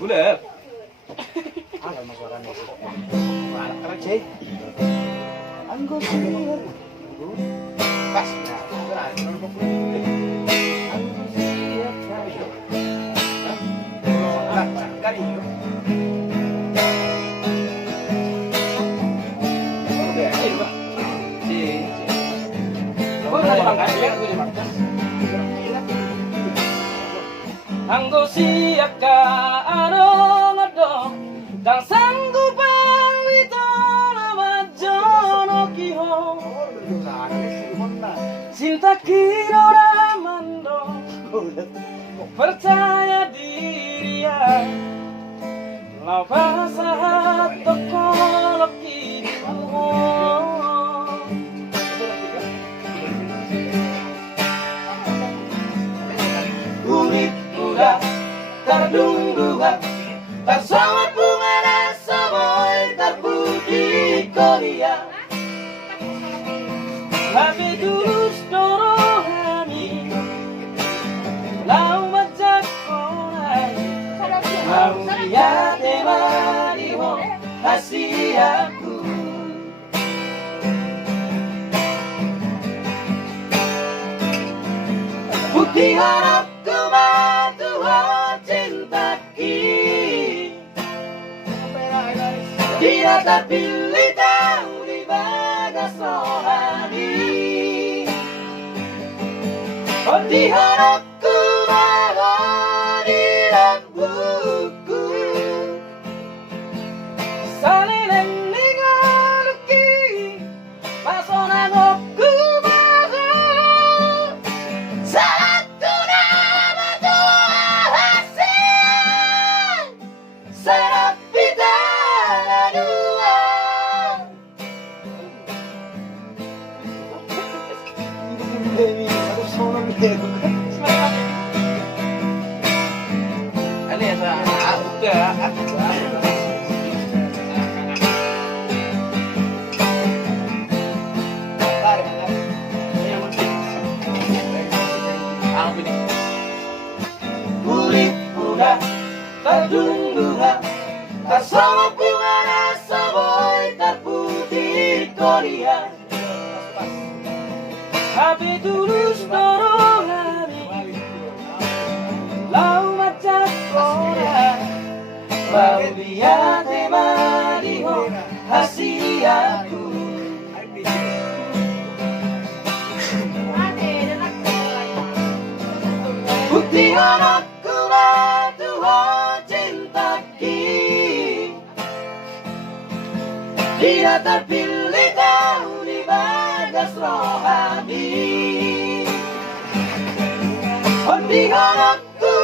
Bulat. Alam mo suara mo. Wala ka rin, Jay. Ang gusto niya. Pas na. Wala, ano ba po? Ang gusto niya tayo. Kanino? Ayun ba? Si. Oh, tadi pangkat ya, gue dimakan. Anggo siap ka ano ngado dan sanggup pangwito nama jono kiho cinta kiro ramando percaya diri ya lau bahasa toko loki urip udah terdungduhan tersangat bunga rasa boy terputih korea tapi tulus dorohani lau majak konai mau lihat temaniho kasih aku putih harap tidak terpilih tahu di bagas rohani oh diharapku bahwa di rambutku saling mengaruki pasona ngokku bahwa satu nama doa hasil serap kita Ano yan sa Kulit udah terdungduhan bersama bunga rasa boy terputih korea tapi tulus dorongan lau macam korea lau dia temaniho kasih aku bukti anakku lah Tuhan cinta ki tidak terpilih kau di bagas rohani oh diharapku